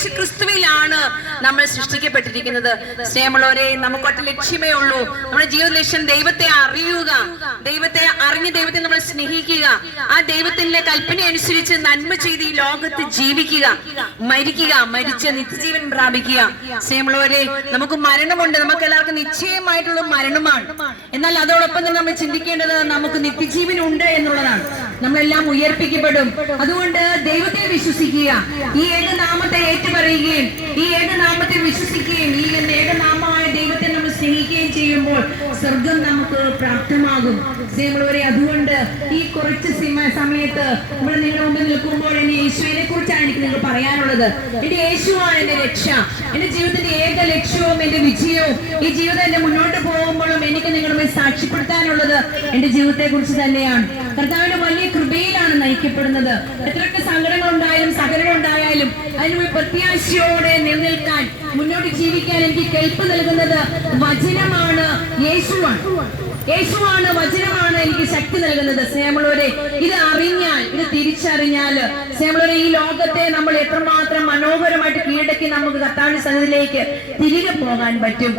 യേശു ക്രിസ്തുവിലാണ് നമ്മൾ സൃഷ്ടിക്കപ്പെട്ടിരിക്കുന്നത്. സ്നേഹമുള്ളവരെ, നമുക്ക് ഒറ്റ ലക്ഷ്യമേ ഉള്ളൂ. നമ്മുടെ ജീവിത ലക്ഷ്യം ദൈവത്തെ അറിയുക, ദൈവത്തെ അറിഞ്ഞ് ദൈവത്തെ നമ്മൾ സ്നേഹിക്കുക, ആ ദൈവത്തിന്റെ കൽപ്പന അനുസരിച്ച് നന്മ ചെയ്ത് ഈ ലോകത്ത് ജീവിക്കുക, മരിക്കുക, മരിച്ച് നിത്യജീവൻ പ്രാപിക്കുക. സ്നേഹമുള്ളവരെ, നമുക്ക് മരണമുണ്ട്, നമുക്ക് എല്ലാവർക്കും നിശ്ചയമായിട്ടുള്ള മരണമാണ്. എന്നാൽ അതോടൊപ്പം തന്നെ നമ്മൾ ചിന്തിക്കേണ്ടത് നമുക്ക് നിത്യജീവൻ ഉണ്ട് എന്നുള്ളതാണ്. നമ്മളെല്ലാം ഉയർപ്പിക്കപ്പെടും. അതുകൊണ്ട് ദൈവത്തെ വിശ്വസിക്കുക, ഈ ഏകനാമത്തെ ഏറ്റുപറയുകയും ഈ ഏകനാമത്തെ വിശ്വസിക്കുകയും ഈ ഏകനാമമായ ദൈവത്തെ നമ്മൾ സ്നേഹിക്കുകയും ചെയ്യുമ്പോൾ സ്വർഗം നമുക്ക് പ്രാപ്തമാകും. സ്നേഹമുള്ളവരെ, അതുകൊണ്ട് ഈ കുറച്ച് സമയത്ത് നമ്മൾ നിങ്ങളുടെ മുമ്പിൽ നിൽക്കുമ്പോൾ എന്റെ യേശുവിനെ കുറിച്ചാണ് എനിക്ക് നിങ്ങൾ പറയാനുള്ളത്. എന്റെ യേശുവാണ് എന്റെ രക്ഷ, എന്റെ ജീവിതത്തിന്റെ ഏക ലക്ഷ്യവും എന്റെ വിജയവും. ഈ ജീവിതം എന്റെ മുന്നോട്ട് പോകുമ്പോഴും എനിക്ക് നിങ്ങളുടെ സാക്ഷ്യപ്പെടുത്താനുള്ളത് എന്റെ ജീവിതത്തെ കുറിച്ച് തന്നെയാണ്. കർത്താവിന്റെ വലിയ കൃപയിലാണ് നയിക്കപ്പെടുന്നത്. എത്രയൊക്കെ സങ്കടങ്ങൾ ഉണ്ടായാലും സഹനങ്ങൾ ഉണ്ടായാലും അതിന് പ്രത്യാശയോടെ നിലനിൽക്കാൻ, മുന്നോട്ട് ജീവിക്കാൻ എനിക്ക് കെൽപ്പ് നൽകുന്നത് വചനമാണ്, യേശുവാണ്. യേശുവാണ്, വചനമാണ് എനിക്ക് ശക്തി നൽകുന്നത്. സ്നേഹമുള്ളവരെ, ഇത് അറിഞ്ഞാൽ, ഇത് തിരിച്ചറിഞ്ഞാല് സ്നേഹമുള്ളവരെ, ഈ ലോകത്തെ നമ്മൾ എത്രമാത്രം മനോഹരമായിട്ട് കീഴടക്കി നമുക്ക് കർത്താവിന്റെ സന്നിധിയിലേക്ക് തിരികെ പോകാൻ പറ്റും.